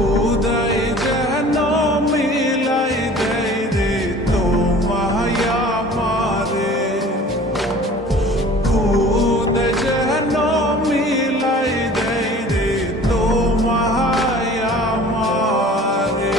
খুদাই যেন মিলাই দেয় রে তোমায় আমারে, খুদাই যেন মিলাই দেয় রে তোমায় আমারে।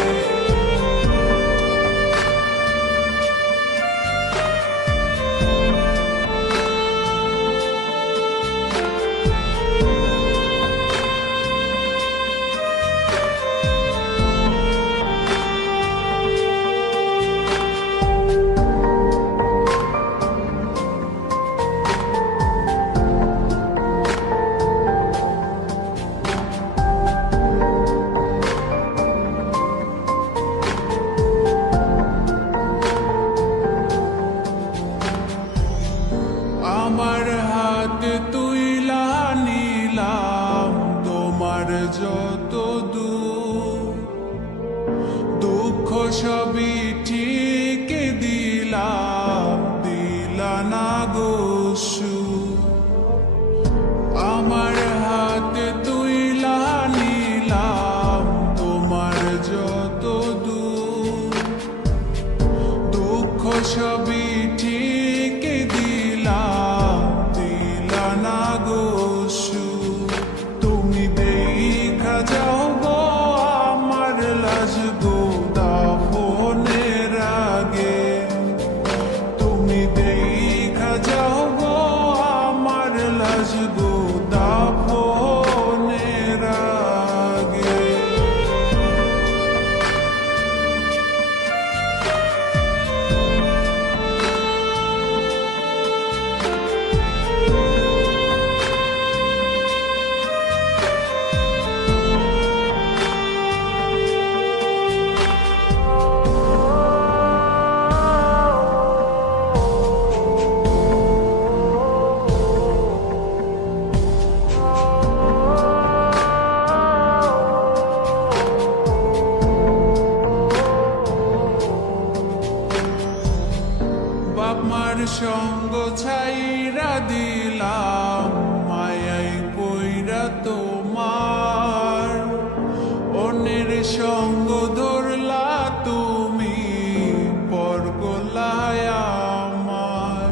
আমার হাত তুইলা নিলাম তোমার যত দূর, দুঃখ সবই ঠিক দিলাম, দিলা না গো সুর। আমার হাত তুইলা নিলাম তোমার যত দূর, দুঃখ সবই ঠিক দিলাম, দিলা না গো সুর। তুমি দেখা যাও গো আমার লাজ গো দাফনের আগে, তুমি দেখা যাও গো আমার লাজ গো দাফনের আগে। বাপ মার সঙ্গ ছাইরা দিলাম, মায়াই পইরা তোমার, অন্যের সঙ্গ ধরলা তুমি, পর গোলায় আমার।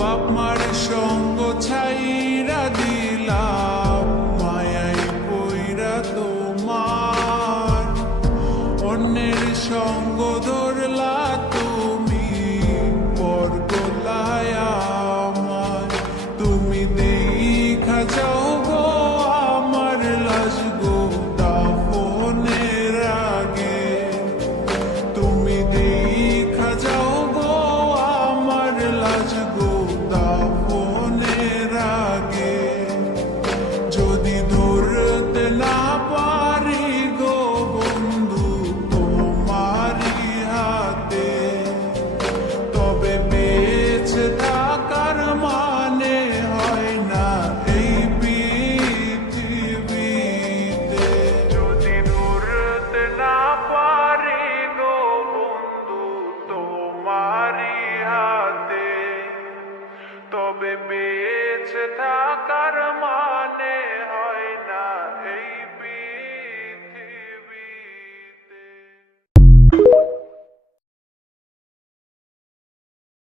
বাপ মার সঙ্গ ছাইরা দিলাম, মায়াই পইরা তোমার, অন্যের সঙ্গ